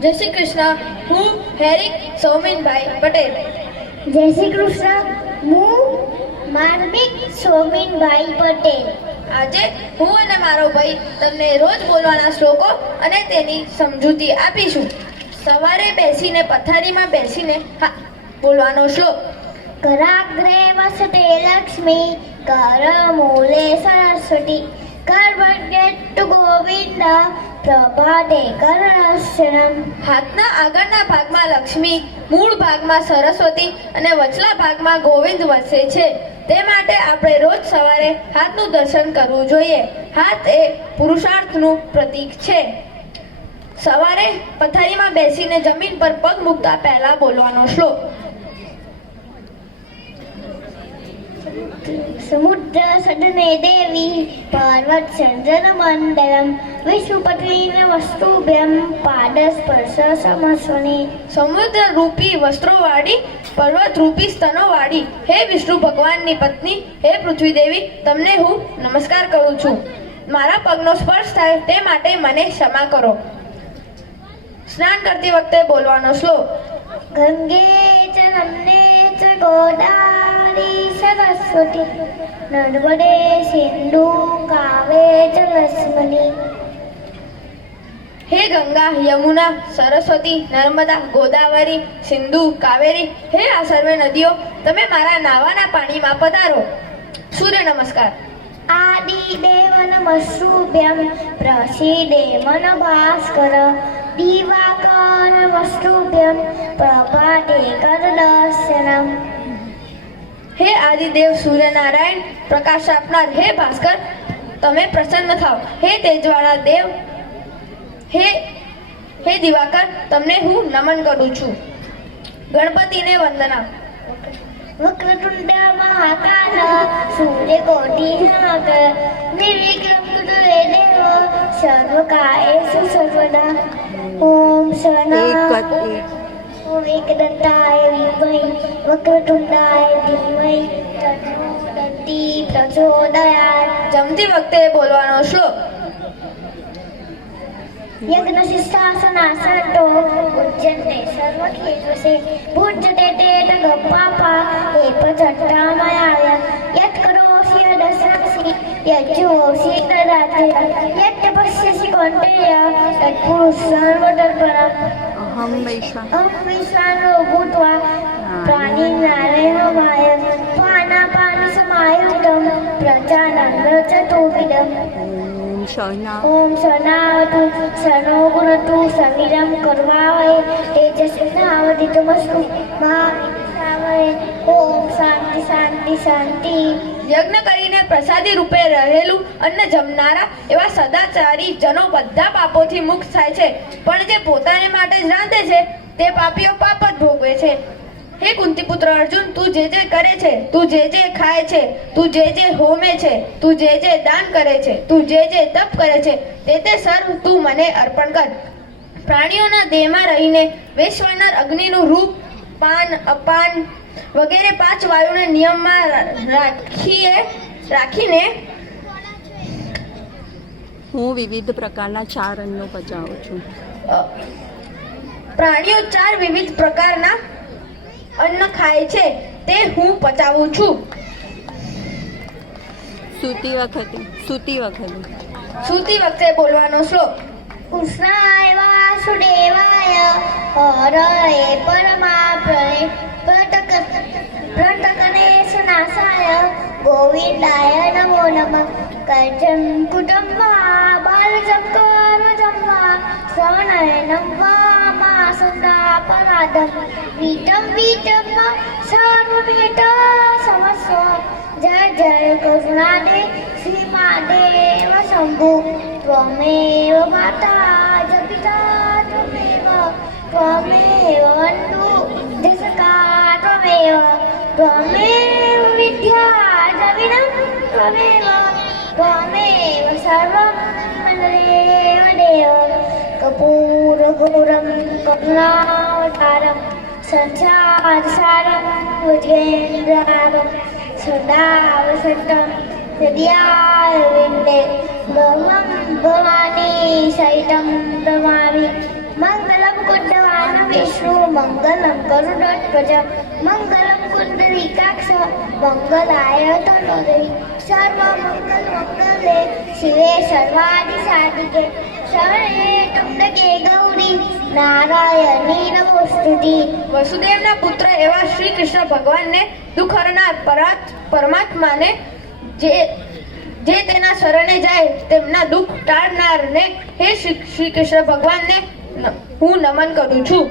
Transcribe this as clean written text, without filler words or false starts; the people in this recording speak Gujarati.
જય શ્રી કૃષ્ણ. હું હેરિક સૌમિનભાઈ પટેલ. જય શ્રી કૃષ્ણ. હું માર્મિક સોમિનભાઈ પટેલ. આજે હું અને મારો ભાઈ તમને રોજ બોલવાના શ્લોકો અને તેની સમજૂતી આપીશું. સવારે બેસીને પથારીમાં બેસીને બોલવાનો શ્લોક. કરાગ્રે વસતે લક્ષ્મી, કરમૂલે સરસ્વતી, કરવર્ગેટ્ટુ ગોવિંદ, પ્રભાતે કરણસ્યનમ. હાથના આગળના ભાગમાં લક્ષ્મી, મૂળ ભાગમાં સરસ્વતી અને વચલા ભાગમાં ગોવિંદ વસે છે. તે માટે આપણે રોજ સવારે હાથનું દર્શન કરવું જોઈએ. હાથ એ પુરુષાર્થનું પ્રતીક છે. સવારે પથારીમાં બેસીને જમીન પર પગ મૂકતા પહેલા બોલવાનો શ્લોક. સમુદ્ર સદને દેવી, પર્વત સંજન મંડલમ, વિષ્ણુપત્નીને વસ્તુભ્યમ, પાદસ્પર્શ સમસ્વની. સમુદ્ર રૂપી વસ્ત્રોવાળી, પર્વત રૂપી સ્તનોવાળી, હે વિષ્ણુ ભગવાનની પત્ની, હે પૃથ્વી દેવી, તમને હું નમસ્કાર કરું છું. મારા પગનો સ્પર્શ થાય તે માટે મને ક્ષમા કરો. સ્નાન કરતી વખતે બોલવાનો શ્લોક. ગંગે ચ નમને ચ ગોદાવરી સરસ્વતી, નર્મદે સિંધુ કાવેરી. હે ગંગા, યમુના, સરસ્વતી, નર્મદા, ગોદાવરી, સિંધુ, કાવેરી, હે આ સર્વે નદીઓ, તમે મારા નાવાના પાણીમાં પધારો. સૂર્ય નમસ્કાર. આદિદેવ નમસ્તુભ્યમ, પ્રસીદે મન ભાસ્કર, દિવાકર નમસ્તુભ્યમ, પ્રભાતે કરદર્શનમ. હે આદિદેવ સૂર્યનારાયણ, પ્રકાશ આપનાર, હે ભાસ્કર, તમે પ્રસન્ન થાઓ. હે તેજવાળા દેવ, હે દિવાકર, તમને હું નમન કરું છું. ગણપતિને વંદના. વક્રતુંડ મહાકાલ, સૂર્યકોટિ સમગ્ર, નિર્વિઘ્નં કુરુ દેવ, સર્વકાર્યેષુ સર્વદા. ઓમ એકદંતાય વિદ્મહે, વક્રતુંડાય ધીમહિ, તન્નો દંતી પ્રચોદયાત. જમતી વખતે બોલવાનો શ્લોક. યજ્ઞ શિષ્ટાસનાસનો, ઉજ્જન્તે સર્વખેતવસે, પૂજ્યતે તે ગપ્પાપા, એપચટ્ટામયાય, યત્ કરોષિ યદસ્રંસી, યજ્જોષિ તદાતે, યત્ પશ્યસि કૌન્તેય, તત્પુરુષં સર્વતત્પરં. અહં વૈશ્વાનરો ભૂત્વા, પ્રાણીનારાયણમાય, પાનાપાની સમાયુક્તં, પ્રજાનં ચતુર્વિધં. ઓમ શનાવતુ શનો ગુણતુ સવીરમ કરવાવહે, તેજસ્વિનાવધિતમસ્તુ મા વિદ્વિષાવહે. ઓમ શાંતિ શાંતિ શાંતિ. યજ્ઞ કરીને પ્રસાદી રૂપે રહેલું અન્ન જમનારા એવા સદાચારી જનો બધા પાપોથી મુક્ત થાય છે. પણ જે પોતાને માટે જ રાંધે છે તે પાપીઓ પાપ જ ભોગવે છે. હે કુંતીપુત્ર અર્જુન, તું જે જે કરે છે, તું જે જે ખાય છે, તું જે જે હોમે છે, તું જે જે દાન કરે છે, તું જે જે તપ કરે છે, તે સર્વ તું મને અર્પણ કર. પ્રાણીઓના દેહમાં રહીને વૈશ્વાનર અગ્નિનું રૂપ, પાન, અપાન વગેરે 5 વાયુને નિયમમાં રાખીને હું વિવિધ પ્રકારના 4 અન્નો પચાવું છું. પ્રાણીઓ 4 વિવિધ પ્રકારના અન્ન ખાય છે તે હું પચાવું છું. સૂતી વખતે બોલવાનો શ્લોક. કૃષ્ણાય વાસુદેવાય, હરયે પરમાત્મને, પ્રટકનેશનાશાય, ગોવિંદાય નમો નમઃ. કૈચમ કુટુંબા બાલજમ કર્મજમ્મા, શ્રવણયનમ વા સંદાપરાધમ, વિતમ સર્વમેત સમસ્વ. જય જય કરુણાદે શ્રી મહાદેવ શંભુ. ત્વમેવ માતા જ પિતા ત્વમેવ બંધુ જસકા ત્વમેવ વિદ્યા જ વિનમ ત્વમેવ સર્વં મન્દેવ દેવ. કપૂરગૌરમ કરુણાવતારમ, સંસારસારમ ભુજગેન્દ્રારમ, સદા વસંતમ હૃદયારવિંદે. ભવમ ભવાની સહિતમ નમામિ. મંગલમ વિષ્ણુ મંગલમ ગરુડધ્વજ મંગલમ પુંડરીકાક્ષ મંગલાય તનોહરી સર્વમંગલ મંગલે શિવે સર્વાદિ સાધિકે શરણે ત્ર્યંબકે ગૌરી નારાયણી નમોસ્તુતે. વસુદેવના પુત્ર એવા શ્રી કૃષ્ણ ભગવાનને દુઃખ હરનાર પરમાત્માને જે તેના શરણે જાય તેમના દુઃખ ટાળનારને હે શ્રી કૃષ્ણ ભગવાનને હું નમન કરું છું.